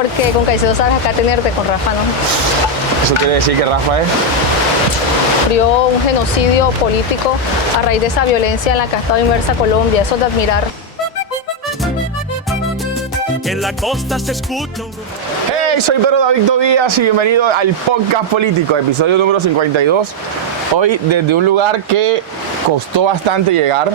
Porque con Caicedo sabes acá tenerte, con Rafa no. ¿Eso quiere decir que Rafa es? Sufrió un genocidio político a raíz de esa violencia en la que ha estado inmersa Colombia. Eso es de admirar. En la costa se escucha un... Hey, soy Pedro David Díaz y bienvenido al podcast político, episodio número 52. Hoy desde un lugar que costó bastante llegar,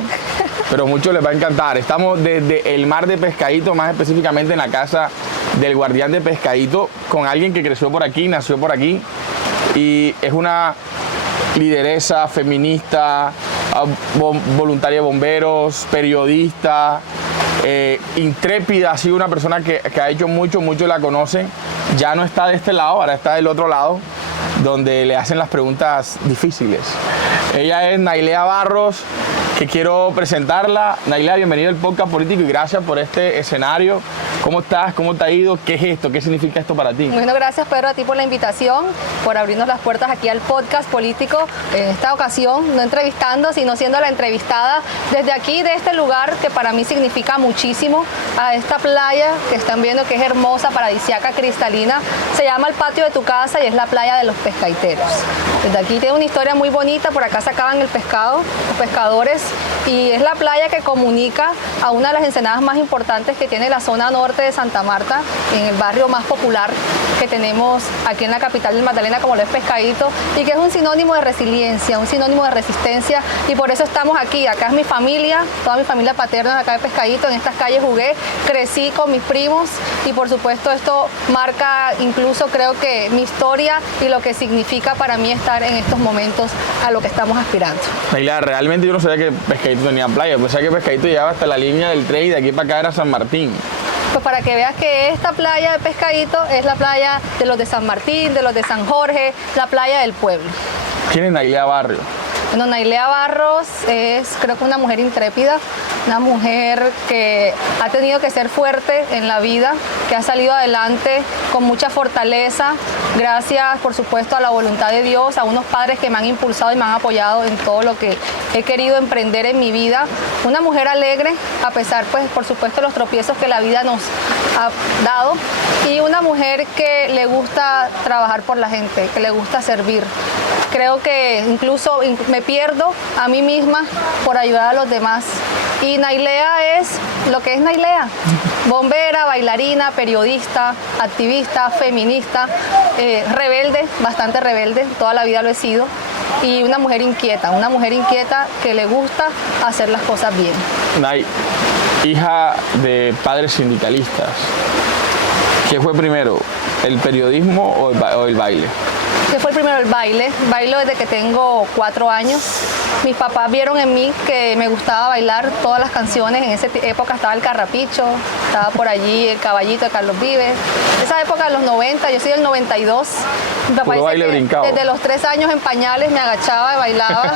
pero a muchos les va a encantar. Estamos desde el Mar de Pescadito, más específicamente en la casa del guardián de Pescadito, con alguien que creció por aquí, nació por aquí y es una lideresa feminista, voluntaria de bomberos, periodista, intrépida. Ha sido una persona que ha hecho mucho la conocen. Ya no está de este lado, ahora está del otro lado, donde le hacen las preguntas difíciles. Ella es Nailea Barros, que quiero presentarla. Nailea, bienvenida al podcast político y gracias por este escenario. ¿Cómo estás? ¿Cómo te ha ido? ¿Qué es esto? ¿Qué significa esto para ti? Bueno, gracias Pedro a ti por la invitación, por abrirnos las puertas aquí al podcast político. En esta ocasión, no entrevistando, sino siendo la entrevistada desde aquí, de este lugar que para mí significa muchísimo, a esta playa que están viendo que es hermosa, paradisíaca, cristalina. Se llama el patio de tu casa y es la playa de los pescaiteros. Desde aquí tiene una historia muy bonita, por acá sacaban el pescado, los pescadores, y es la playa que comunica a una de las ensenadas más importantes que tiene la zona norte de Santa Marta, en el barrio más popular que tenemos aquí en la capital del Magdalena, como lo es Pescadito, y que es un sinónimo de resiliencia, un sinónimo de resistencia, y por eso estamos aquí. Acá es mi familia, toda mi familia paterna acá de Pescadito, en estas calles jugué, crecí con mis primos, y por supuesto esto marca incluso, creo que, mi historia y lo que significa para mí estar en estos momentos a lo que estamos aspirando. Nailea, realmente yo no sabía que Pescadito tenía playa, pensaba que Pescadito llegaba hasta la línea del tren y de aquí para acá era San Martín. Pues para que veas que esta playa de Pescadito es la playa de los de San Martín, de los de San Jorge, la playa del pueblo. ¿Quién es Nailea Barrio? Bueno, Nailea Barros es, creo que, una mujer intrépida, una mujer que ha tenido que ser fuerte en la vida, que ha salido adelante con mucha fortaleza, gracias, por supuesto, a la voluntad de Dios, a unos padres que me han impulsado y me han apoyado en todo lo que he querido emprender en mi vida. Una mujer alegre, a pesar, pues, por supuesto, los tropiezos que la vida nos ha dado, y una mujer que le gusta trabajar por la gente, que le gusta servir. Creo que incluso me pierdo a mí misma por ayudar a los demás. Y Nailea es lo que es Nailea: bombera, bailarina, periodista, activista, feminista, rebelde, bastante rebelde, toda la vida lo he sido, y una mujer inquieta que le gusta hacer las cosas bien. Nay, hija de padres sindicalistas, ¿qué fue primero, el periodismo o el baile? ¿Qué fue el primero? El baile. Bailo desde que tengo 4 años. Mis papás vieron en mí que me gustaba bailar todas las canciones. En esa época estaba el Carrapicho, estaba por allí el Caballito de Carlos Vives. Esa época de los 90, yo soy del 92. Mi papá dice que desde los 3 años en pañales me agachaba y bailaba.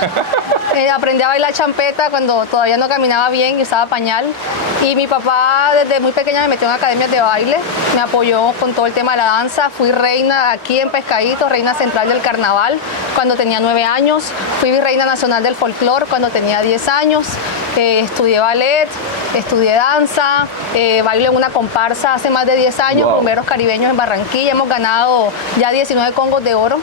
Aprendí a bailar champeta cuando todavía no caminaba bien y usaba pañal. Y mi papá desde muy pequeña me metió en academias de baile, me apoyó con todo el tema de la danza. Fui reina aquí en Pescadito, reina central del carnaval cuando tenía 9 años. Fui virreina nacional del folclore cuando tenía 10 años. Estudié ballet, estudié danza, bailo en una comparsa hace más de 10 años, wow. Rumberos Caribeños en Barranquilla. Hemos ganado ya 19 congos de oro.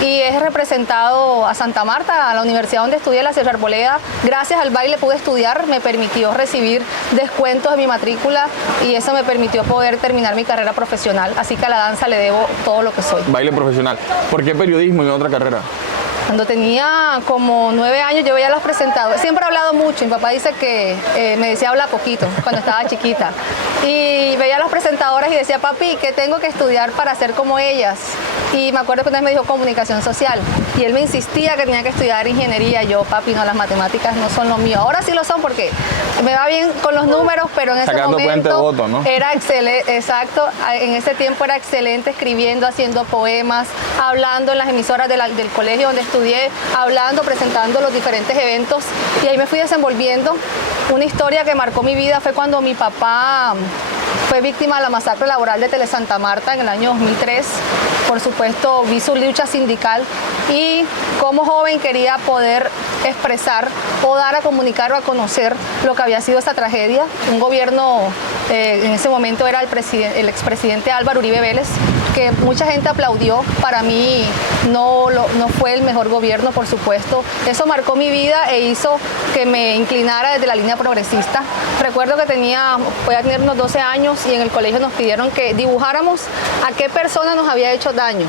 Y he representado a Santa Marta, a la universidad donde estudié, la Sierra Arboleda. Gracias al baile pude estudiar, me permitió recibir descuentos de mi matrícula y eso me permitió poder terminar mi carrera profesional. Así que a la danza le debo todo lo que soy. Baile profesional. ¿Por qué periodismo y no otra carrera? Cuando tenía como 9 años yo veía a los presentadores, siempre he hablado mucho, mi papá dice que me decía habla poquito cuando estaba chiquita, y veía a los presentadoras y decía, papi, ¿qué tengo que estudiar para ser como ellas? Y me acuerdo que una vez me dijo comunicación social y él me insistía que tenía que estudiar ingeniería. Yo, papi, no, las matemáticas no son lo mío. Ahora sí lo son porque me va bien con los números, pero en ese momento voto, ¿no? Era excelente, exacto, en ese tiempo era excelente escribiendo, haciendo poemas, hablando en las emisoras del colegio donde estudié, hablando, presentando los diferentes eventos, y ahí me fui desenvolviendo. Una historia que marcó mi vida fue cuando mi papá fue víctima de la masacre laboral de Telesanta Marta en el año 2003. Por supuesto, vi su lucha sindical y como joven quería poder expresar o dar a comunicar o a conocer lo que había sido esa tragedia. Un gobierno En ese momento era el expresidente Álvaro Uribe Vélez, que mucha gente aplaudió. Para mí no fue el mejor gobierno, por supuesto. Eso marcó mi vida e hizo que me inclinara desde la línea progresista. Recuerdo que podía tener unos 12 años y en el colegio nos pidieron que dibujáramos a qué persona nos había hecho daño.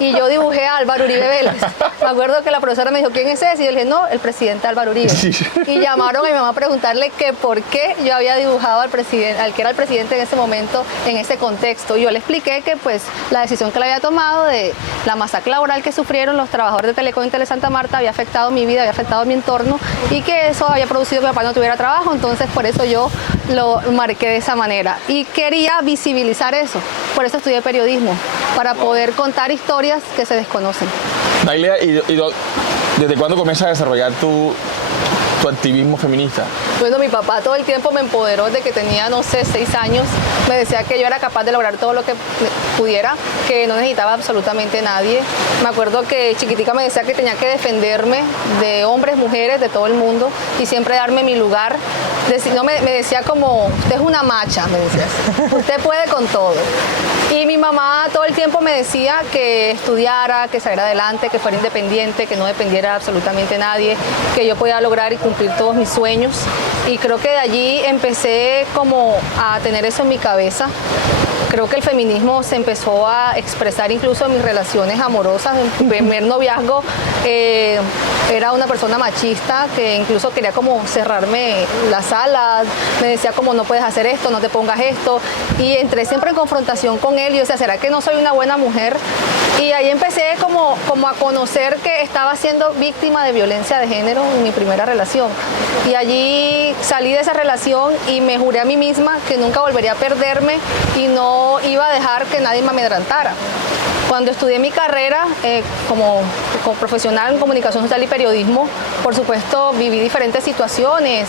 Y yo dibujé a Álvaro Uribe Vélez. Me acuerdo que la profesora me dijo, ¿quién es ese? Y yo le dije, no, el presidente Álvaro Uribe. Sí. Y llamaron a mi mamá a preguntarle que por qué yo había dibujado al que era el presidente en ese momento, en ese contexto. Y yo le expliqué que pues la decisión que le había tomado de la masacre laboral que sufrieron los trabajadores de Telecom y Tele Santa Marta había afectado mi vida, había afectado mi entorno y que eso había producido que mi papá no tuviera trabajo. Entonces por eso yo lo marqué de esa manera. Y quería visibilizar eso. Por eso estudié periodismo, para poder contar historias que se desconocen. Dailea, ¿desde cuándo comienzas a desarrollar tu activismo feminista? Bueno, mi papá todo el tiempo me empoderó desde que tenía, no sé, 6 años. Me decía que yo era capaz de lograr todo lo que pudiera, que no necesitaba absolutamente nadie. Me acuerdo que chiquitica me decía que tenía que defenderme de hombres, mujeres, de todo el mundo y siempre darme mi lugar. Me decía como, usted es una macha, me decía así. Usted puede con todo. Y mi mamá todo el tiempo me decía que estudiara, que saliera adelante, que fuera independiente, que no dependiera de absolutamente nadie, que yo podía lograr y cumplir todos mis sueños. Y creo que de allí empecé como a tener eso en mi cabeza. Creo que el feminismo se empezó a expresar incluso en mis relaciones amorosas. En mi primer noviazgo era una persona machista que incluso quería como cerrarme las alas, me decía como no puedes hacer esto, no te pongas esto. Y entré siempre en confrontación con él y yo decía, ¿será que no soy una buena mujer? Y ahí empecé como a conocer que estaba siendo víctima de violencia de género en mi primera relación. Y allí salí de esa relación y me juré a mí misma que nunca volvería a perderme y no iba a dejar que nadie me amedrantara. Cuando estudié mi carrera como profesional en comunicación social y periodismo, por supuesto viví diferentes situaciones.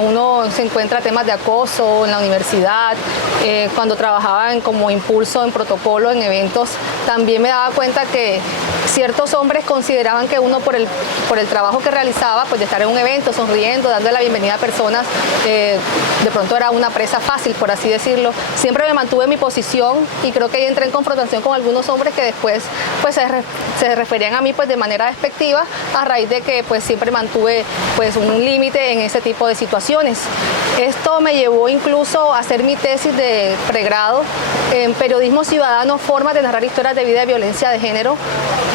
Uno se encuentra temas de acoso en la universidad. Cuando trabajaba como impulso en protocolo, en eventos, también me daba cuenta que ciertos hombres consideraban que uno por el trabajo que realizaba, pues de estar en un evento sonriendo, dando la bienvenida a personas, de pronto era una presa fácil, por así decirlo. Siempre me mantuve en mi posición y creo que ahí entré en confrontación con algunos hombres que después pues se referían a mí pues de manera despectiva a raíz de que pues siempre mantuve pues un límite en ese tipo de situaciones. Esto me llevó incluso a hacer mi tesis de pregrado en periodismo ciudadano, formas de narrar historias de vida y violencia de género,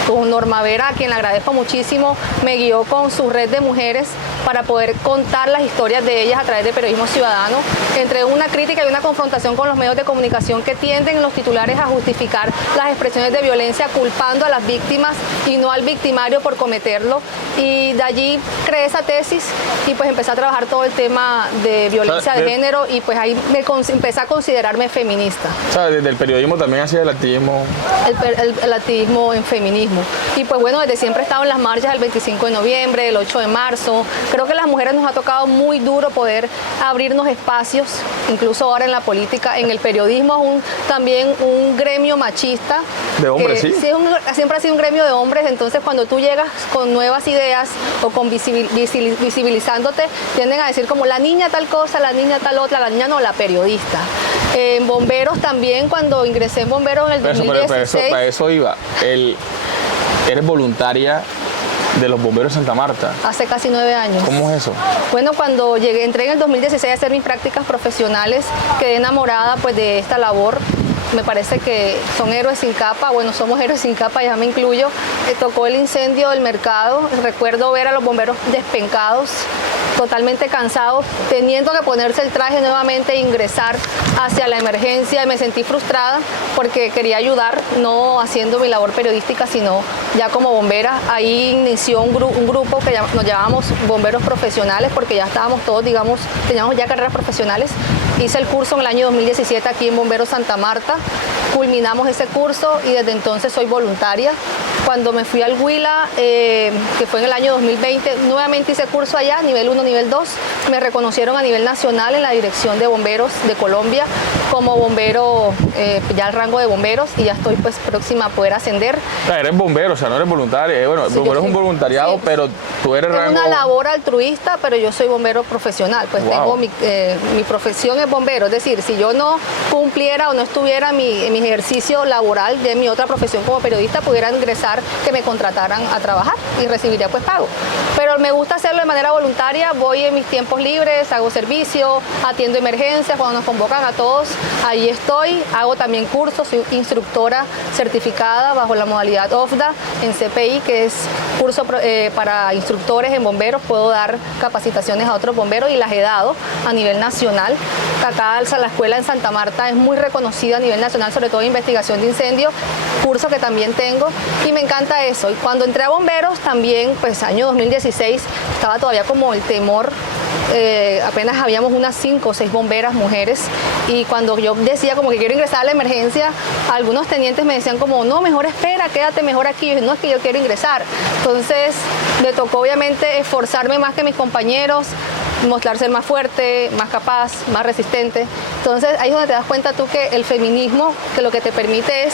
con Norma Vera, a quien le agradezco muchísimo, me guió con su red de mujeres para poder contar las historias de ellas a través de periodismo ciudadano, entre una crítica y una confrontación con los medios de comunicación que tienden los titulares a justificar las expresiones de violencia culpando a las víctimas y no al victimario por cometerlo. Y de allí creé esa tesis y pues empecé a trabajar todo el tema de violencia de género y pues ahí empecé a considerarme feminista. O sea, desde el periodismo también hacía el activismo. El activismo en feminismo. Y pues bueno, desde siempre he estado en las marchas del 25 de noviembre, el 8 de marzo. Creo que a las mujeres nos ha tocado muy duro poder abrirnos espacios, incluso ahora en la política, en el periodismo es también un gremio machista. De hombres, sí. Siempre ha sido un gremio de hombres, entonces cuando tú llegas con nuevas ideas o con visibilizándote, tienden a decir como la niña tal cosa, la niña tal otra, la niña no, la periodista. En bomberos también, cuando ingresé en bomberos en el 2016. Para eso iba. Eres voluntaria de los bomberos de Santa Marta. Hace casi 9 años. ¿Cómo es eso? Bueno, cuando entré en el 2016 a hacer mis prácticas profesionales, quedé enamorada pues de esta labor. Me parece que son héroes sin capa, bueno, somos héroes sin capa, ya me incluyo. Tocó el incendio del mercado, recuerdo ver a los bomberos despencados, totalmente cansados, teniendo que ponerse el traje nuevamente e ingresar hacia la emergencia. Me sentí frustrada porque quería ayudar, no haciendo mi labor periodística, sino ya como bombera. Ahí inició un grupo que nos llamábamos bomberos profesionales porque ya estábamos todos, digamos, teníamos ya carreras profesionales. Hice el curso en el año 2017 aquí en Bomberos Santa Marta, culminamos ese curso y desde entonces soy voluntaria. Cuando me fui al Huila, que fue en el año 2020, nuevamente hice curso allá, nivel 1, nivel 2. Me reconocieron a nivel nacional en la Dirección de Bomberos de Colombia como bombero, ya al rango de bomberos, y ya estoy pues próxima a poder ascender. O sea, eres bombero, o sea, no eres voluntario. Bueno, Sí, bombero yo es un sí. voluntariado, Sí. pero tú eres Es rango... una labor altruista, pero yo soy bombero profesional, pues Wow. tengo mi profesión es bombero, es decir, si yo no cumpliera o no estuviera en mi ejercicio laboral de mi otra profesión como periodista, pudiera ingresar, que me contrataran a trabajar y recibiría pues pago. Pero me gusta hacerlo de manera voluntaria, voy en mis tiempos libres, hago servicio, atiendo emergencias, cuando nos convocan a todos, ahí estoy, hago también cursos, soy instructora certificada bajo la modalidad OFDA en CPI, que es curso para instructores en bomberos, puedo dar capacitaciones a otros bomberos y las he dado a nivel nacional. Acá la escuela en Santa Marta es muy reconocida a nivel nacional, sobre todo en investigación de incendios, curso que también tengo y me encanta eso. Y cuando entré a bomberos también, pues año 2016, estaba todavía como el temor. Apenas habíamos unas 5 o 6 bomberas mujeres y cuando yo decía como que quiero ingresar a la emergencia, algunos tenientes me decían como no, mejor espera, quédate mejor aquí. Y yo, no, es que yo quiero ingresar. Entonces me tocó obviamente esforzarme más que mis compañeros, mostrar ser más fuerte, más capaz, más resistente. Entonces ahí es donde te das cuenta tú que el feminismo, que lo que te permite es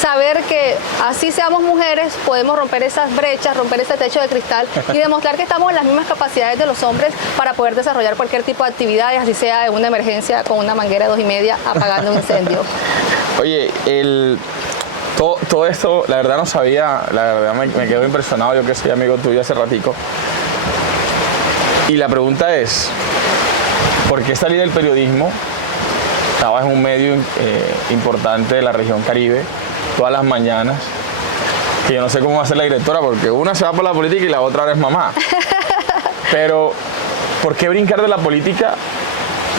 saber que así seamos mujeres, podemos romper esas brechas, romper ese techo de cristal y demostrar que estamos en las mismas capacidades de los hombres para poder desarrollar cualquier tipo de actividades, así sea en una emergencia con una manguera de 2,5 apagando un incendio. Oye, todo esto, la verdad no sabía, la verdad me quedo impresionado, yo que soy amigo tuyo hace ratico. Y la pregunta es, ¿por qué salir del periodismo? Estabas en un medio importante de la región Caribe, todas las mañanas, que yo no sé cómo va a ser la directora, porque una se va por la política y la otra ahora es mamá. Pero, ¿por qué brincar de la política?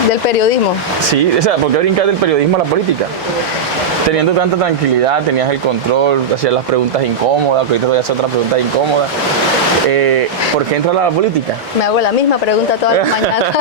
Del periodismo. Sí, o sea, ¿por qué brincar del periodismo a la política? Teniendo tanta tranquilidad, tenías el control, hacías las preguntas incómodas, que ahorita voy a hacer otras preguntas incómodas. ¿Por qué entrar a la política? Me hago la misma pregunta todas las mañanas.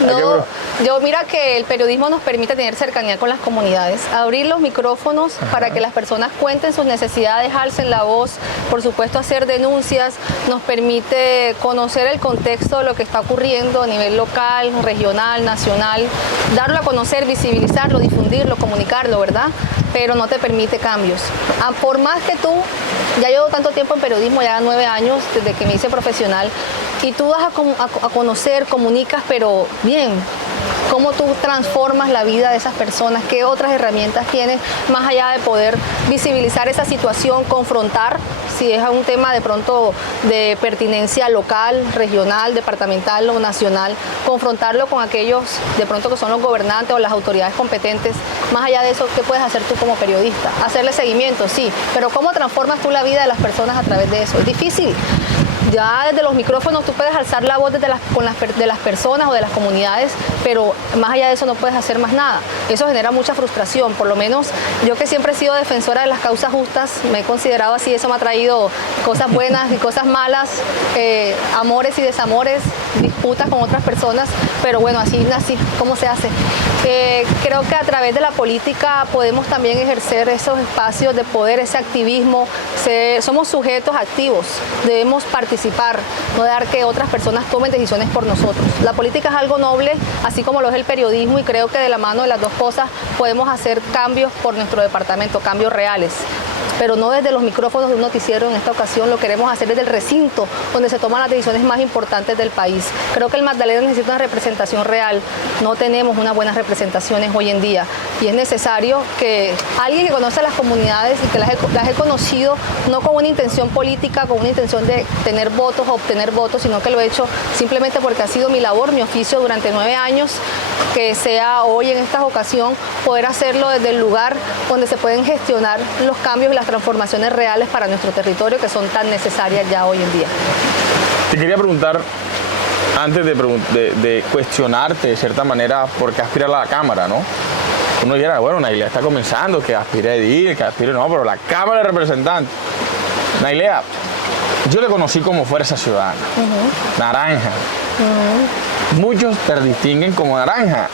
No, yo mira que el periodismo nos permite tener cercanía con las comunidades, abrir los micrófonos para que las personas cuenten sus necesidades, alcen la voz, por supuesto hacer denuncias, nos permite conocer el contexto de lo que está ocurriendo a nivel local, regional, nacional, darlo a conocer, visibilizarlo, difundirlo, comunicarlo, ¿verdad? Pero no te permite cambios. Por más que tú, ya llevo tanto tiempo en periodismo, ya 9 años desde que me hice profesional, y tú das a conocer, comunicas, pero bien, cómo tú transformas la vida de esas personas, qué otras herramientas tienes, más allá de poder visibilizar esa situación, confrontar, si es un tema de pronto de pertinencia local, regional, departamental o nacional, confrontarlo con aquellos de pronto que son los gobernantes o las autoridades competentes. Más allá de eso, ¿qué puedes hacer tú como periodista? Hacerle seguimiento, sí, pero ¿cómo transformas tú la vida de las personas a través de eso? Es difícil. Ya desde los micrófonos tú puedes alzar la voz de las personas o de las comunidades, pero más allá de eso no puedes hacer más nada. Eso genera mucha frustración, por lo menos yo que siempre he sido defensora de las causas justas, me he considerado así, eso me ha traído cosas buenas y cosas malas, amores y desamores, disputas con otras personas, pero bueno, así nací, ¿cómo se hace? Creo que a través de la política podemos también ejercer esos espacios de poder, ese activismo, somos sujetos activos, debemos participar, no dejar que otras personas tomen decisiones por nosotros. La política es algo noble, así como lo es el periodismo, y creo que de la mano de las dos cosas podemos hacer cambios por nuestro departamento, cambios reales. Pero no desde los micrófonos de un noticiero en esta ocasión, lo queremos hacer desde el recinto donde se toman las decisiones más importantes del país. Creo que el Magdalena necesita una representación real, no tenemos unas buenas representaciones hoy en día y es necesario que alguien que conoce a las comunidades y que las he conocido no con una intención política, con una intención de tener votos o obtener votos, sino que lo he hecho simplemente porque ha sido mi labor, mi oficio durante 9 años, que sea hoy en esta ocasión poder hacerlo desde el lugar donde se pueden gestionar los cambios y las transformaciones reales para nuestro territorio que son tan necesarias ya hoy en día. Te quería preguntar, antes de cuestionarte de cierta manera, por qué aspirar a la Cámara, ¿no? Uno dijera, bueno, Nailea está comenzando, que aspire a edil, que aspire, no, pero la Cámara de Representantes. Nailea, yo le conocí como Fuerza Ciudadana, naranja. Muchos te distinguen como naranja.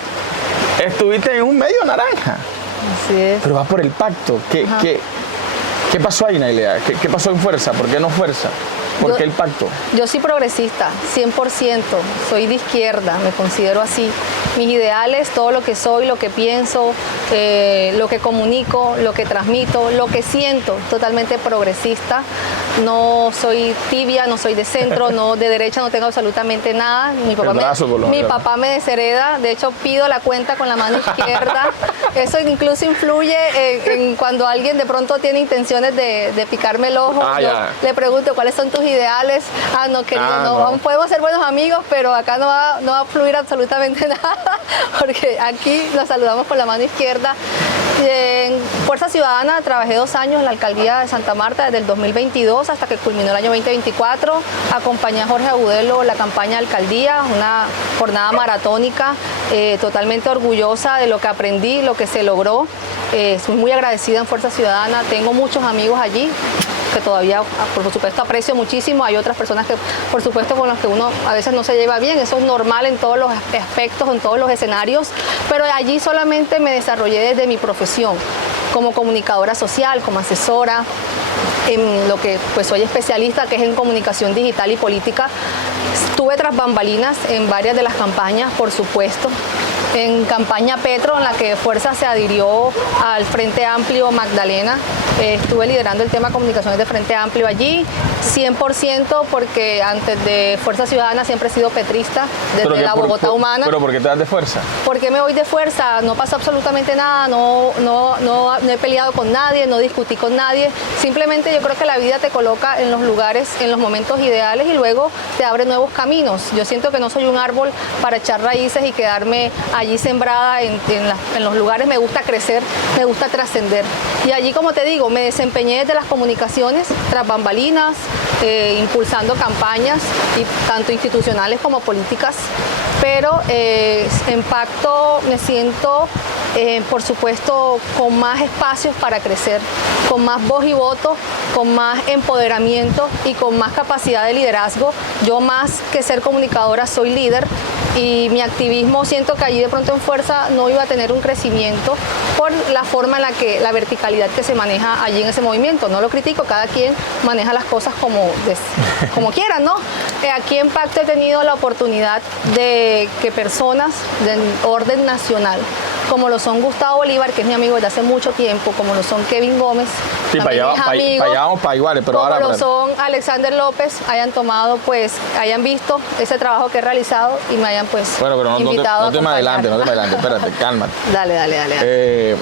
Estuviste en un medio naranja. Así es. Pero vas por el pacto. ¿Qué ¿Qué pasó ahí, Nailea? ¿Qué pasó en Fuerza? ¿Por qué no Fuerza? ¿Por qué el pacto? Yo soy progresista, 100%, soy de izquierda, me considero así. Mis ideales, todo lo que soy, lo que pienso, lo que comunico, lo que transmito, lo que siento, totalmente progresista. No soy tibia, no soy de centro, no de derecha, no tengo absolutamente nada. Mi papá me deshereda, de hecho pido la cuenta con la mano izquierda. Eso incluso influye en cuando alguien de pronto tiene intenciones de picarme el ojo. Yo le pregunto, ¿cuáles son tus ideales? No, querido, no, podemos ser buenos amigos, pero acá no va a fluir absolutamente nada, porque aquí nos saludamos con la mano izquierda. En Fuerza Ciudadana trabajé 2 años en la alcaldía de Santa Marta, desde el 2022 hasta que culminó el año 2024. Acompañé a Jorge Agudelo en la campaña de alcaldía, una jornada maratónica, totalmente orgullosa de lo que aprendí, lo que se logró. Soy muy agradecida en Fuerza Ciudadana, tengo muchos amigos allí que todavía, por supuesto, aprecio muchísimo. Hay otras personas que, por supuesto, con las que uno a veces no se lleva bien. Eso es normal en todos los aspectos, en todos los escenarios, pero allí solamente me desarrollé desde mi profesión, como comunicadora social, como asesora, en lo que pues soy especialista, que es en comunicación digital y política. Estuve tras bambalinas en varias de las campañas, por supuesto. En campaña Petro, en la que Fuerza se adhirió al Frente Amplio Magdalena, estuve liderando el tema comunicaciones de Frente Amplio allí, 100%, porque antes de Fuerza Ciudadana siempre he sido petrista, desde la Bogotá humana. ¿Pero por qué te das de Fuerza? ¿Por qué me voy de Fuerza? No pasó absolutamente nada, no he peleado con nadie, no discutí con nadie. Simplemente yo creo que la vida te coloca en los lugares, en los momentos ideales y luego te abre nuevos caminos. Yo siento que no soy un árbol para echar raíces y quedarme allí sembrada en los lugares. Me gusta crecer, me gusta trascender. Y allí, como te digo, me desempeñé desde las comunicaciones, tras bambalinas, impulsando campañas, tanto institucionales como políticas. Pero en Pacto me siento, por supuesto, con más espacios para crecer, con más voz y voto, con más empoderamiento y con más capacidad de liderazgo. Yo, más que ser comunicadora, soy líder. Y mi activismo, siento que allí de pronto en Fuerza no iba a tener un crecimiento por la forma en la que, la verticalidad que se maneja allí en ese movimiento. No lo critico, cada quien maneja las cosas como quieran, ¿no? Aquí en Pacto he tenido la oportunidad de que personas de orden nacional, como lo son Gustavo Bolívar, que es mi amigo desde hace mucho tiempo, como lo son Kevin Gómez, sí, para allá vamos para iguales, pero como ahora lo son Alexander López, hayan visto ese trabajo que he realizado y me hayan bueno, pero invitado no te me adelante, espérate, cálmate. Dale.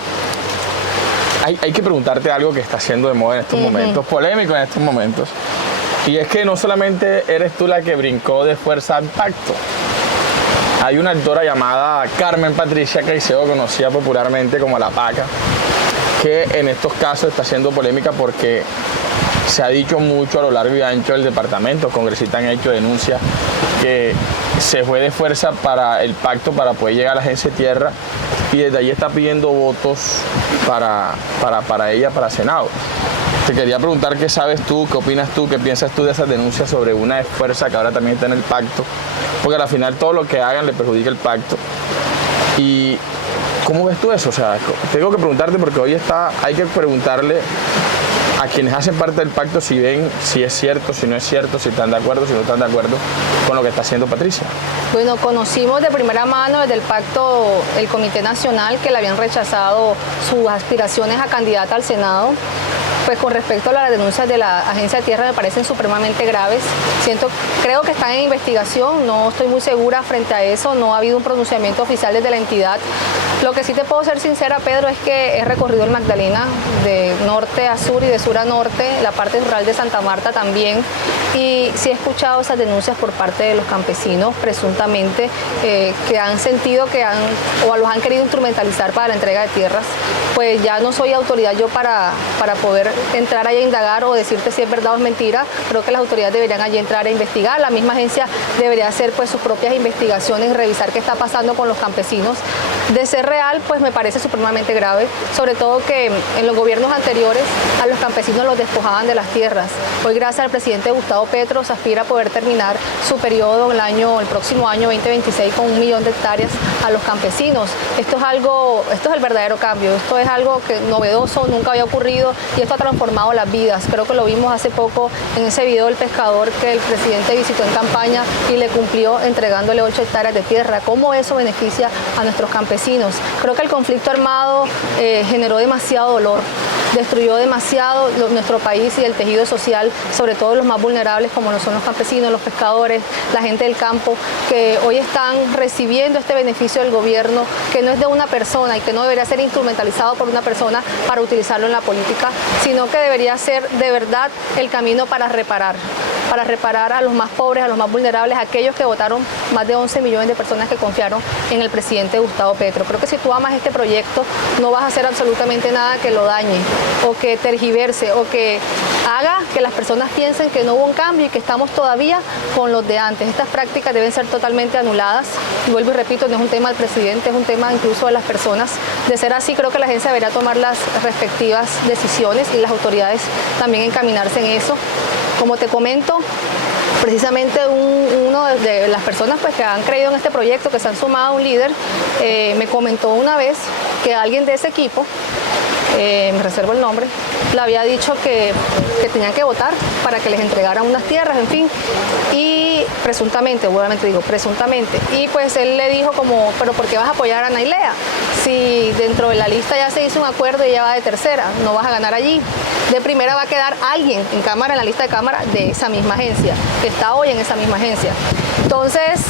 Hay que preguntarte algo que está siendo de moda en estos momentos, polémico en estos momentos, y es que no solamente eres tú la que brincó de Fuerza al Pacto. Hay una actora llamada Carmen Patricia Caicedo, conocida popularmente como La Paca, que en estos casos está haciendo polémica porque se ha dicho mucho a lo largo y ancho del departamento, congresistas han hecho denuncias que se fue de Fuerza para el Pacto para poder llegar a la agencia de tierra y desde allí está pidiendo votos para ella, para Senado. Te quería preguntar qué sabes tú, qué opinas tú, qué piensas tú de esas denuncias sobre una de Fuerza que ahora también está en el Pacto, porque al final todo lo que hagan le perjudica el Pacto. ¿Y cómo ves tú eso? O sea, tengo que preguntarte porque hoy hay que preguntarle a quienes hacen parte del Pacto si ven si es cierto, si no es cierto, si están de acuerdo, si no están de acuerdo con lo que está haciendo Patricia. Bueno, conocimos de primera mano desde el Pacto, el Comité Nacional, que le habían rechazado sus aspiraciones a candidata al Senado. Pues con respecto a las denuncias de la Agencia de Tierra me parecen supremamente graves. Creo que están en investigación, no estoy muy segura frente a eso, no ha habido un pronunciamiento oficial desde la entidad. Lo que sí te puedo ser sincera, Pedro, es que he recorrido el Magdalena de norte a sur y de sur a norte, la parte rural de Santa Marta también, y sí he escuchado esas denuncias por parte de los campesinos, presuntamente, que han sentido o los han querido instrumentalizar para la entrega de tierras. Pues ya no soy autoridad yo para poder entrar ahí a indagar o decirte si es verdad o es mentira. Creo que las autoridades deberían allí entrar a investigar. La misma agencia debería hacer pues sus propias investigaciones y revisar qué está pasando con los campesinos. De ser real, pues me parece supremamente grave, sobre todo que en los gobiernos anteriores a los campesinos los despojaban de las tierras. Hoy, gracias al presidente Gustavo Petro, se aspira a poder terminar su periodo el próximo año 2026 con 1 millón de hectáreas a los campesinos. Esto es el verdadero cambio, esto es algo novedoso, nunca había ocurrido y esto ha transformado las vidas. Creo que lo vimos hace poco en ese video del pescador que el presidente visitó en campaña y le cumplió entregándole 8 hectáreas de tierra. ¿Cómo eso beneficia a nuestros campesinos? Creo que el conflicto armado generó demasiado dolor, destruyó demasiado nuestro país y el tejido social, sobre todo los más vulnerables como lo son los campesinos, los pescadores, la gente del campo, que hoy están recibiendo este beneficio del gobierno, que no es de una persona y que no debería ser instrumentalizado por una persona para utilizarlo en la política, sino que debería ser de verdad el camino para reparar a los más pobres, a los más vulnerables, a aquellos que votaron, más de 11 millones de personas que confiaron en el presidente Gustavo Petro. Creo que si tú amas este proyecto, no vas a hacer absolutamente nada que lo dañe o que tergiverse o que haga que las personas piensen que no hubo un cambio y que estamos todavía con los de antes. Estas prácticas deben ser totalmente anuladas. Y vuelvo y repito, no es un tema del presidente, es un tema incluso de las personas. De ser así, creo que la agencia debería tomar las respectivas decisiones y las autoridades también encaminarse en eso. Como te comento, precisamente uno de las personas pues, que han creído en este proyecto, que se han sumado a un líder, me comentó una vez que alguien de ese equipo, me reservo el nombre, le había dicho que tenían que votar para que les entregaran unas tierras, en fin, y presuntamente, obviamente digo presuntamente, y pues él le dijo como, pero ¿por qué vas a apoyar a Nailea? Si dentro de la lista ya se hizo un acuerdo y ella va de tercera, no vas a ganar allí. De primera va a quedar alguien en cámara, en la lista de cámara de esa misma agencia, que está hoy en esa misma agencia. Entonces,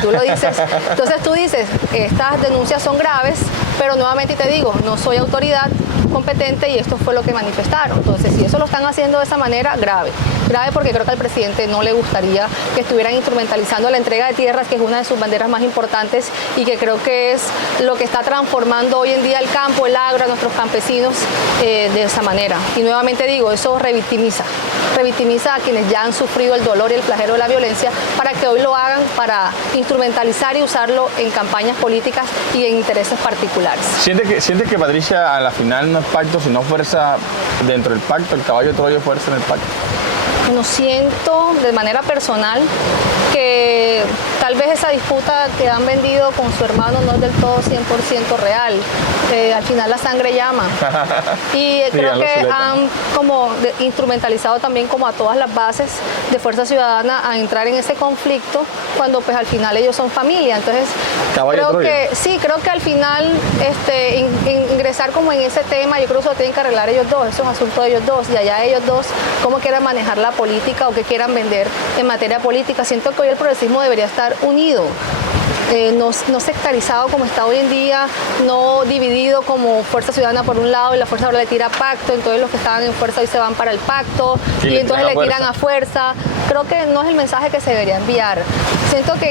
tú lo dices. Entonces tú dices, estas denuncias son graves, pero nuevamente te digo, no soy autoridad competente y esto fue lo que manifestaron. Entonces, si eso lo están haciendo de esa manera, grave. Grave porque creo que al presidente no le gustaría que estuvieran instrumentalizando la entrega de tierras, que es una de sus banderas más importantes y que creo que es lo que está transformando hoy en día el campo, el agro, a nuestros campesinos de esa manera. Y nuevamente digo, eso revictimiza a quienes ya han sufrido el dolor y el flagelo de la violencia para que hoy lo hagan para instrumentalizar y usarlo en campañas políticas y en intereses particulares. ¿Siente que Patricia a la final no es pacto, sino fuerza dentro del pacto? ¿El caballo de Troya es fuerza en el pacto? No siento de manera personal que tal vez esa disputa que han vendido con su hermano no es del todo 100% real. Al final la sangre llama. Y creo que han como instrumentalizado también como a todas las bases de Fuerza Ciudadana a entrar en ese conflicto cuando pues al final ellos son familia. Entonces creo que al final ingresar como en ese tema, yo creo que eso lo tienen que arreglar ellos dos, esos asuntos de ellos dos, y allá ellos dos cómo quieran manejar la política o qué quieran vender en materia política. Siento que hoy el progresismo debería estar unido. No sectarizado como está hoy en día, no dividido como Fuerza Ciudadana por un lado y la Fuerza ahora le tira a pacto, entonces los que estaban en Fuerza hoy se van para el pacto y entonces le tiran a Fuerza. Creo que no es el mensaje que se debería enviar.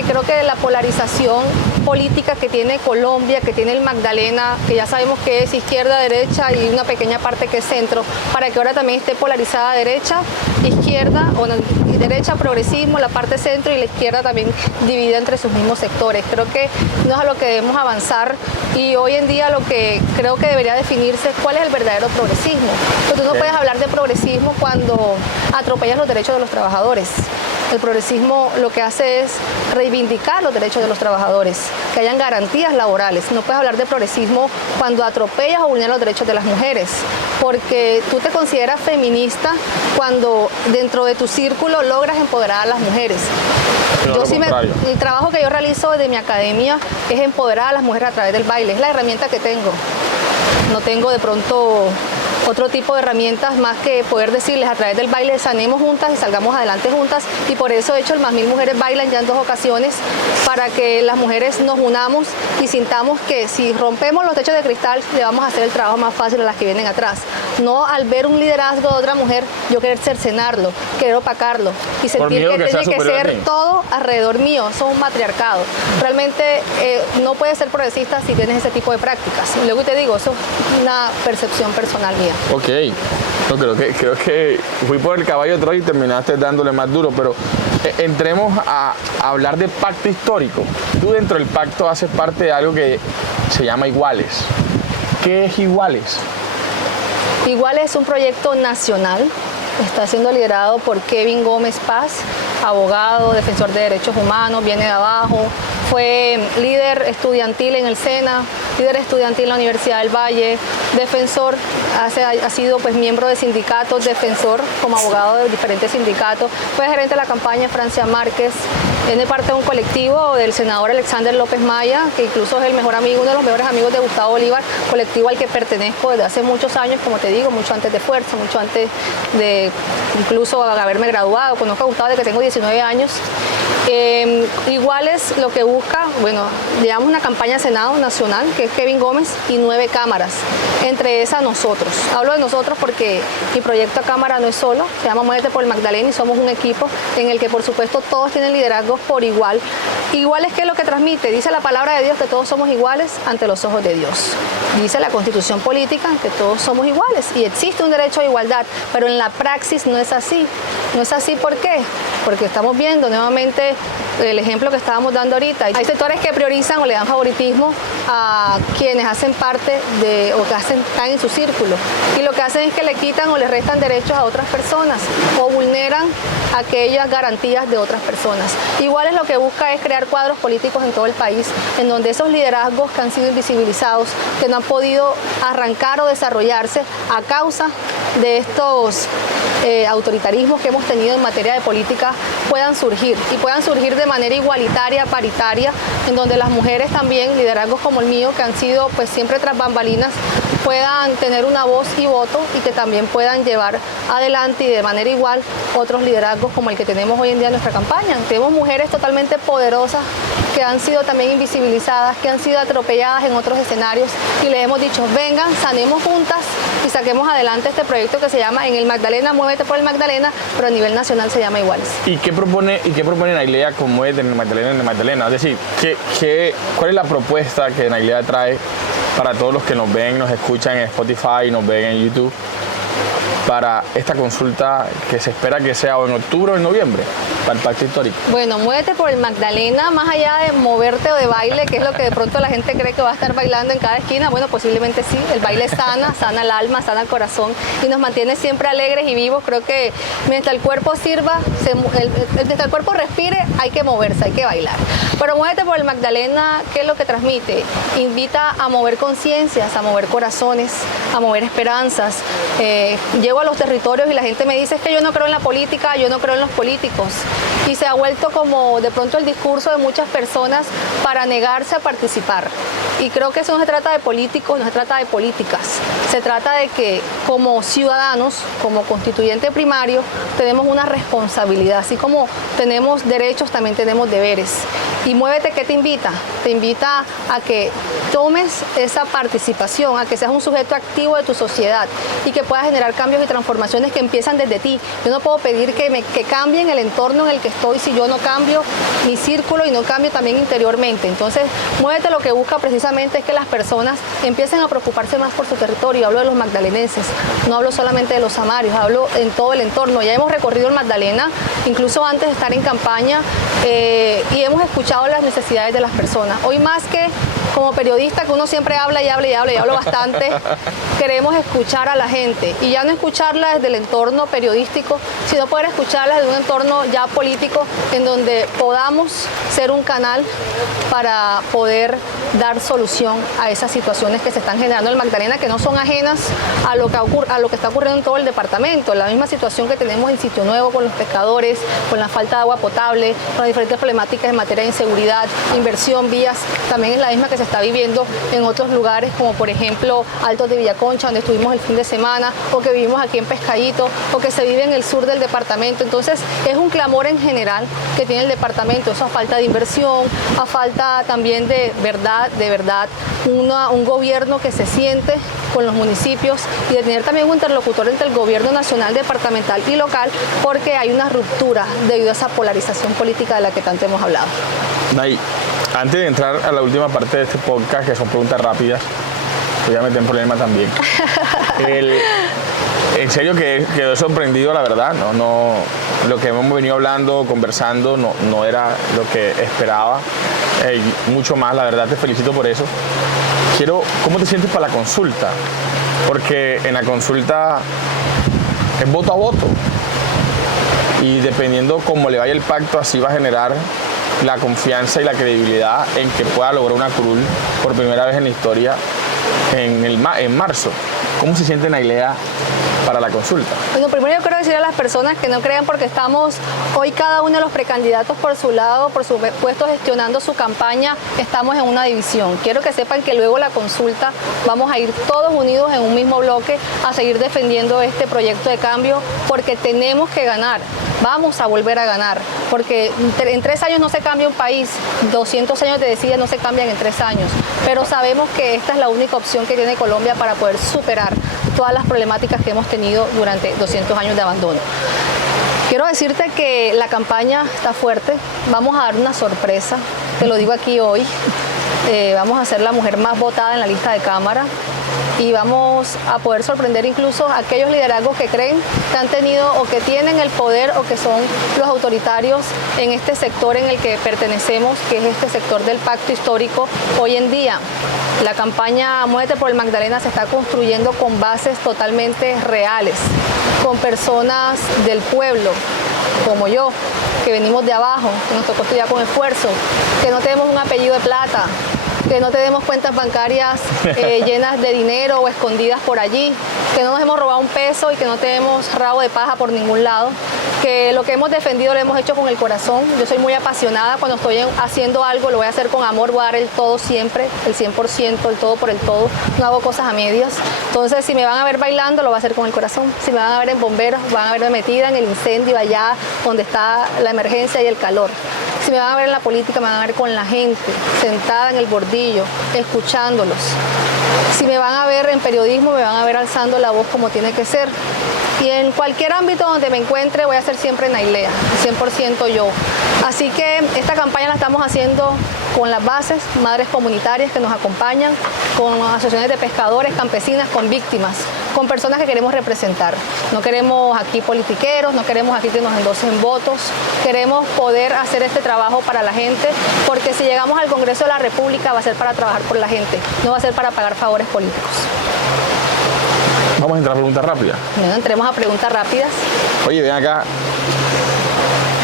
Creo que la polarización política que tiene Colombia, que tiene el Magdalena, que ya sabemos que es izquierda, derecha y una pequeña parte que es centro, para que ahora también esté polarizada derecha, izquierda, o no, derecha, progresismo, la parte centro y la izquierda también dividida entre sus mismos sectores. Creo que no es a lo que debemos avanzar y hoy en día lo que creo que debería definirse es cuál es el verdadero progresismo. Pero tú no puedes hablar de progresismo cuando atropellas los derechos de los trabajadores. El progresismo lo que hace es reivindicar los derechos de los trabajadores, que hayan garantías laborales. No puedes hablar de progresismo cuando atropellas o vulneras los derechos de las mujeres, porque tú te consideras feminista cuando dentro de tu círculo logras empoderar a las mujeres. El trabajo que yo realizo desde mi academia es empoderar a las mujeres a través del baile, es la herramienta que tengo. No tengo de pronto otro tipo de herramientas más que poder decirles a través del baile sanemos juntas y salgamos adelante juntas, y por eso he hecho el Más Mil Mujeres Bailan ya en 2 ocasiones para que las mujeres nos unamos y sintamos que si rompemos los techos de cristal le vamos a hacer el trabajo más fácil a las que vienen atrás. No al ver un liderazgo de otra mujer yo querer cercenarlo, querer opacarlo y sentir que tiene que ser todo alrededor mío. Eso es un matriarcado. Realmente no puedes ser progresista si tienes ese tipo de prácticas. Y luego te digo, eso es una percepción personal mía. Ok, no, creo que fui por el caballo de Troya y terminaste dándole más duro, pero entremos a hablar de pacto histórico. Tú dentro del pacto haces parte de algo que se llama Iguales. ¿Qué es Iguales? Iguales es un proyecto nacional está siendo liderado por Kevin Gómez Paz, abogado, defensor de derechos humanos, viene de abajo, fue líder estudiantil en el SENA, líder estudiantil en la Universidad del Valle, defensor, ha sido pues miembro de sindicatos, defensor como abogado de diferentes sindicatos, fue gerente de la campaña Francia Márquez, tiene parte de un colectivo del senador Alexander López Maya, que incluso es el mejor amigo, uno de los mejores amigos de Gustavo Bolívar, colectivo al que pertenezco desde hace muchos años, como te digo, mucho antes de Fuerza, mucho antes de incluso haberme graduado. Conozco a Gustavo desde que tengo 19 años. Igual es lo que busca, bueno, llevamos una campaña Senado Nacional, que es Kevin Gómez, y 9 cámaras, entre esas nosotros. Hablo de nosotros porque mi proyecto a cámara no es solo, se llama Muévete por el Magdalena y somos un equipo en el que por supuesto todos tienen liderazgos por igual. Igual es que lo que transmite, dice la palabra de Dios que todos somos iguales ante los ojos de Dios. Dice la Constitución Política que todos somos iguales y existe un derecho a igualdad, pero en la praxis no es así. No es así, ¿por qué? Porque estamos viendo nuevamente el ejemplo que estábamos dando ahorita. Hay sectores que priorizan o le dan favoritismo a quienes hacen parte de o que están en su círculo. Y lo que hacen es que le quitan o le restan derechos a otras personas o vulneran aquellas garantías de otras personas. Igual es lo que busca es crear cuadros políticos en todo el país, en donde esos liderazgos que han sido invisibilizados, que no han podido arrancar o desarrollarse a causa de estos autoritarismos que hemos tenido en materia de política, puedan surgir y puedan surgir de manera igualitaria, paritaria, en donde las mujeres también, liderazgos como el mío, que han sido pues siempre tras bambalinas, puedan tener una voz y voto y que también puedan llevar adelante y de manera igual otros liderazgos como el que tenemos hoy en día en nuestra campaña. Tenemos mujeres totalmente poderosas que han sido también invisibilizadas, que han sido atropelladas en otros escenarios y les hemos dicho, vengan, sanemos juntas y saquemos adelante este proyecto que se llama En el Magdalena, Muévete por el Magdalena, pero a nivel nacional se llama Iguales. ¿Y qué propone Nailea con Muévete en el Magdalena? Es decir, ¿cuál es la propuesta que Nailea trae para todos los que nos ven, nos escuchan en Spotify, nos ven en YouTube, para esta consulta que se espera que sea o en octubre o en noviembre, para el pacto histórico? Bueno, Muévete por el Magdalena, más allá de moverte o de baile, que es lo que de pronto la gente cree que va a estar bailando en cada esquina, bueno, posiblemente sí, el baile sana el alma, sana el corazón y nos mantiene siempre alegres y vivos. Creo que mientras el cuerpo sirva, mientras el cuerpo respire, hay que moverse, hay que bailar. Pero Muévete por el Magdalena, ¿qué es lo que transmite? Invita a mover conciencias, a mover corazones, a mover esperanzas. Llego a los territorios y la gente me dice, es que yo no creo en la política, yo no creo en los políticos. Y se ha vuelto como de pronto el discurso de muchas personas para negarse a participar. Y creo que eso no se trata de políticos, no se trata de políticas. Se trata de que como ciudadanos, como constituyente primario, tenemos una responsabilidad. Así como tenemos derechos, también tenemos deberes. Y Muévete, ¿qué te invita? Te invita a que tomes esa participación, a que seas un sujeto activo de tu sociedad y que puedas generar cambios y transformaciones que empiezan desde ti. Yo no puedo pedir que cambien el entorno en el que estoy si yo no cambio mi círculo y no cambio también interiormente. Entonces, Muévete lo que busca precisamente es que las personas empiecen a preocuparse más por su territorio. Hablo de los magdalenenses, no hablo solamente de los samarios, hablo en todo el entorno. Ya hemos recorrido el Magdalena, incluso antes de estar en campaña, y hemos escuchado las necesidades de las personas. Hoy más que como periodista, que uno siempre habla y habla y habla y hablo bastante, queremos escuchar a la gente y ya no escucharla desde el entorno periodístico, sino poder escucharla desde un entorno ya político en donde podamos ser un canal para poder dar solución a esas situaciones que se están generando en el Magdalena, que no son ajenas a lo que está ocurriendo en todo el departamento. La misma situación que tenemos en Sitio Nuevo con los pescadores, con la falta de agua potable, con las diferentes problemáticas en materia de inseguridad, inversión, vías, también es la misma que se está viviendo en otros lugares, como por ejemplo Altos de Villaconcha, donde estuvimos el fin de semana, o que vivimos aquí en Pescadito, o que se vive en el sur del departamento. Entonces es un clamor en general que tiene el departamento, eso a falta de inversión, a falta también de verdad, un gobierno que se siente con los municipios y de tener también un interlocutor entre el gobierno nacional, departamental y local, porque hay una ruptura debido a esa polarización política de la que tanto hemos hablado. Nay, antes de entrar a la última parte de este podcast, que son preguntas rápidas, voy a meter en problema también. En serio que quedé sorprendido, la verdad, no, lo que hemos venido hablando, conversando, no era lo que esperaba, mucho más, la verdad te felicito por eso. ¿Cómo te sientes para la consulta? Porque en la consulta es voto a voto. Y dependiendo cómo le vaya el pacto, así va a generar la confianza y la credibilidad en que pueda lograr una curul por primera vez en la historia en marzo. ¿Cómo se siente Nailea para la consulta? Bueno, primero yo quiero decir a las personas que no crean porque estamos hoy cada uno de los precandidatos por su lado, por su puesto gestionando su campaña, estamos en una división. Quiero que sepan que luego la consulta vamos a ir todos unidos en un mismo bloque a seguir defendiendo este proyecto de cambio porque tenemos que ganar. Vamos a volver a ganar, porque en 3 años no se cambia un país, 200 años de decía no se cambian en 3 años, pero sabemos que esta es la única opción que tiene Colombia para poder superar todas las problemáticas que hemos tenido durante 200 años de abandono. Quiero decirte que la campaña está fuerte, vamos a dar una sorpresa, te lo digo aquí hoy, vamos a ser la mujer más votada en la lista de Cámara y vamos a poder sorprender incluso a aquellos liderazgos que creen que han tenido o que tienen el poder o que son los autoritarios en este sector en el que pertenecemos, que es este sector del pacto histórico. Hoy en día la campaña Muévete por el Magdalena se está construyendo con bases totalmente reales, con personas del pueblo, como yo, que venimos de abajo, que nos tocó estudiar con esfuerzo, que no tenemos un apellido de plata, que no tenemos cuentas bancarias llenas de dinero o escondidas por allí, que no nos hemos robado un peso y que no tenemos rabo de paja por ningún lado, que lo que hemos defendido lo hemos hecho con el corazón. Yo soy muy apasionada, cuando estoy haciendo algo lo voy a hacer con amor, voy a dar el todo siempre, el 100%, el todo por el todo, no hago cosas a medias. Entonces si me van a ver bailando lo voy a hacer con el corazón, si me van a ver en bomberos, van a verme metida en el incendio allá donde está la emergencia y el calor. Si me van a ver en la política, me van a ver con la gente, sentada en el bordillo, escuchándolos. Si me van a ver en periodismo, me van a ver alzando la voz como tiene que ser. Y en cualquier ámbito donde me encuentre, voy a ser siempre Nailea, 100% yo. Así que esta campaña la estamos haciendo con las bases, madres comunitarias que nos acompañan, con asociaciones de pescadores, campesinas, con víctimas, con personas que queremos representar. No queremos aquí politiqueros, no queremos aquí que nos endosen votos, queremos poder hacer este trabajo para la gente, porque si llegamos al Congreso de la República va a ser para trabajar por la gente, no va a ser para pagar favores políticos. Vamos a entrar a preguntas rápidas. Bueno, entremos a preguntas rápidas. Oye, ven acá,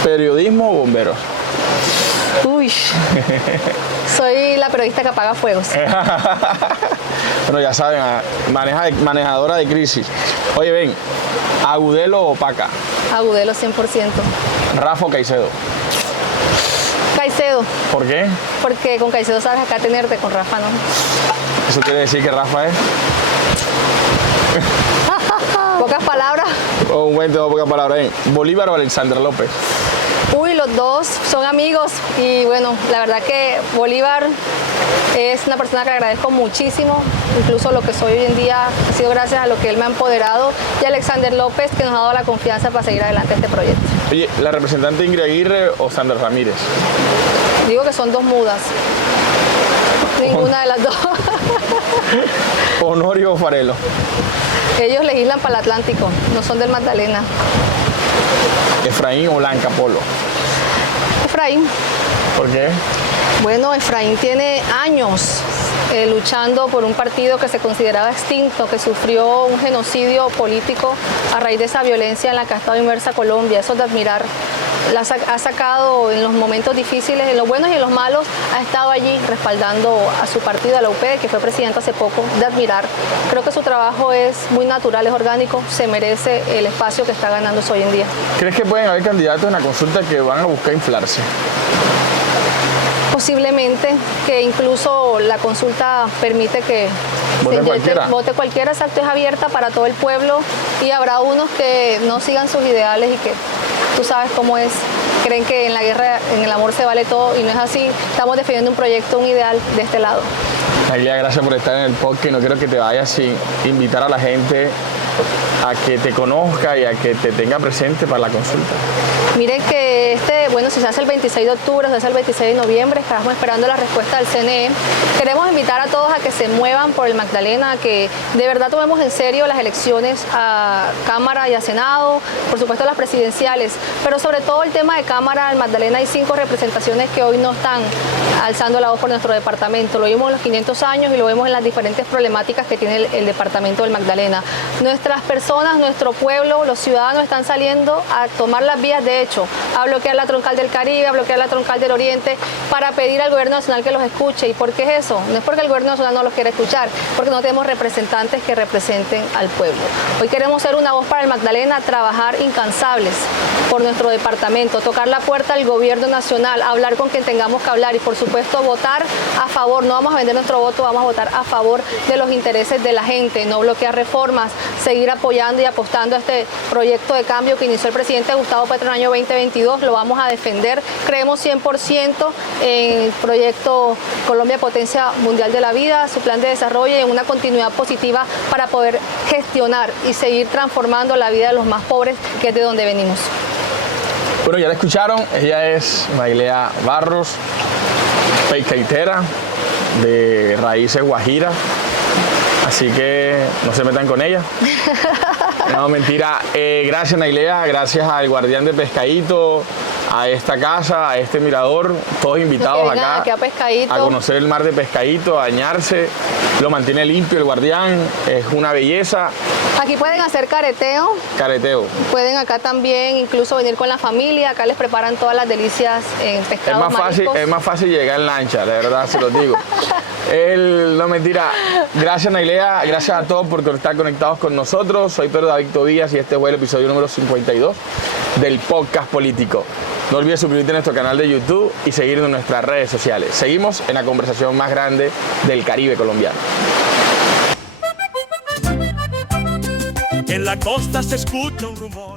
¿periodismo o bomberos? Uy, soy la periodista que apaga fuegos. Bueno, ya saben, manejadora de crisis. Oye, ven, ¿Agudelo o Paca? Agudelo 100%. ¿Rafa o Caicedo? Caicedo. ¿Por qué? Porque con Caicedo sabes acá tenerte, con Rafa no. ¿Eso quiere decir que Rafa es? Pocas palabras. Oh, un buen tema, pocas palabras. ¿Bolívar o Alexander López? Uy, los dos son amigos y bueno, la verdad que Bolívar es una persona que le agradezco muchísimo, incluso lo que soy hoy en día ha sido gracias a lo que él me ha empoderado, y Alexander López, que nos ha dado la confianza para seguir adelante este proyecto. Oye, ¿la representante Ingrid Aguirre o Sandra Ramírez? Digo que son dos mudas, ninguna de las dos. ¿Honorio o Farelo? Ellos legislan para el Atlántico, no son del Magdalena. ¿Efraín o Blanca Polo? Efraín. ¿Por qué? Bueno, Efraín tiene años luchando por un partido que se consideraba extinto, que sufrió un genocidio político a raíz de esa violencia en la que ha estado inmersa Colombia. Eso es de admirar. Ha sacado en los momentos difíciles, en los buenos y en los malos, ha estado allí respaldando a su partido, a la UP, que fue presidenta hace poco, de admirar. Creo que su trabajo es muy natural, es orgánico, se merece el espacio que está ganándose hoy en día. ¿Crees que pueden haber candidatos en la consulta que van a buscar inflarse? Posiblemente, que incluso la consulta permite que vote cualquiera, exacto, es abierta para todo el pueblo, y habrá unos que no sigan sus ideales y que tú sabes cómo es, creen que en la guerra, en el amor se vale todo, y no es así. Estamos defendiendo un proyecto, un ideal de este lado. Nailea, gracias por estar en el podcast. No quiero que te vayas sin invitar a la gente a que te conozca y a que te tenga presente para la consulta. Miren que si se hace el 26 de octubre, se hace el 26 de noviembre, estamos esperando la respuesta del CNE. Queremos invitar a todos a que se muevan por el Magdalena, a que de verdad tomemos en serio las elecciones a Cámara y a Senado, por supuesto las presidenciales, pero sobre todo el tema de Cámara. En Magdalena hay 5 representaciones que hoy no están alzando la voz por nuestro departamento. Lo vimos en los 500 años y lo vemos en las diferentes problemáticas que tiene el departamento del Magdalena. nuestras personas, nuestro pueblo, los ciudadanos están saliendo a tomar las vías de hecho, a bloquear la troncal del Caribe, a bloquear la troncal del Oriente, para pedir al gobierno nacional que los escuche. ¿Y por qué es eso? No es porque el gobierno nacional no los quiere escuchar, porque no tenemos representantes que representen al pueblo. Hoy queremos ser una voz para el Magdalena, trabajar incansables por nuestro departamento, tocar la puerta al gobierno nacional, hablar con quien tengamos que hablar y por supuesto votar a favor. No vamos a vender nuestro voto, vamos a votar a favor de los intereses de la gente, no bloquear reformas, seguir apoyando y apostando a este proyecto de cambio que inició el presidente Gustavo Petro en el año 2022, lo vamos a defender. Creemos 100% en el proyecto Colombia Potencia Mundial de la Vida, su plan de desarrollo y en una continuidad positiva para poder gestionar y seguir transformando la vida de los más pobres, que es de donde venimos. Bueno, ya la escucharon, ella es Mailea Barros, pescaitera de raíces guajiras, así que no se metan con ella. No, mentira. Gracias, Nailea, gracias al Guardián de Pescadito, a esta casa, a este mirador, todos invitados acá a conocer el mar de Pescadito, a bañarse, lo mantiene limpio el Guardián, es una belleza. Aquí pueden hacer careteo. Careteo. Pueden acá también incluso venir con la familia, acá les preparan todas las delicias en pescados mariscos. Es más fácil llegar en lancha, de verdad, se los digo. No, mentira. Gracias, Nailea, gracias a todos por estar conectados con nosotros. Soy Pedro David Tobías y este fue el episodio número 52 del podcast político. No olvides suscribirte a nuestro canal de YouTube y seguirnos en nuestras redes sociales. Seguimos en la conversación más grande del Caribe colombiano. En la costa se escucha un rumor.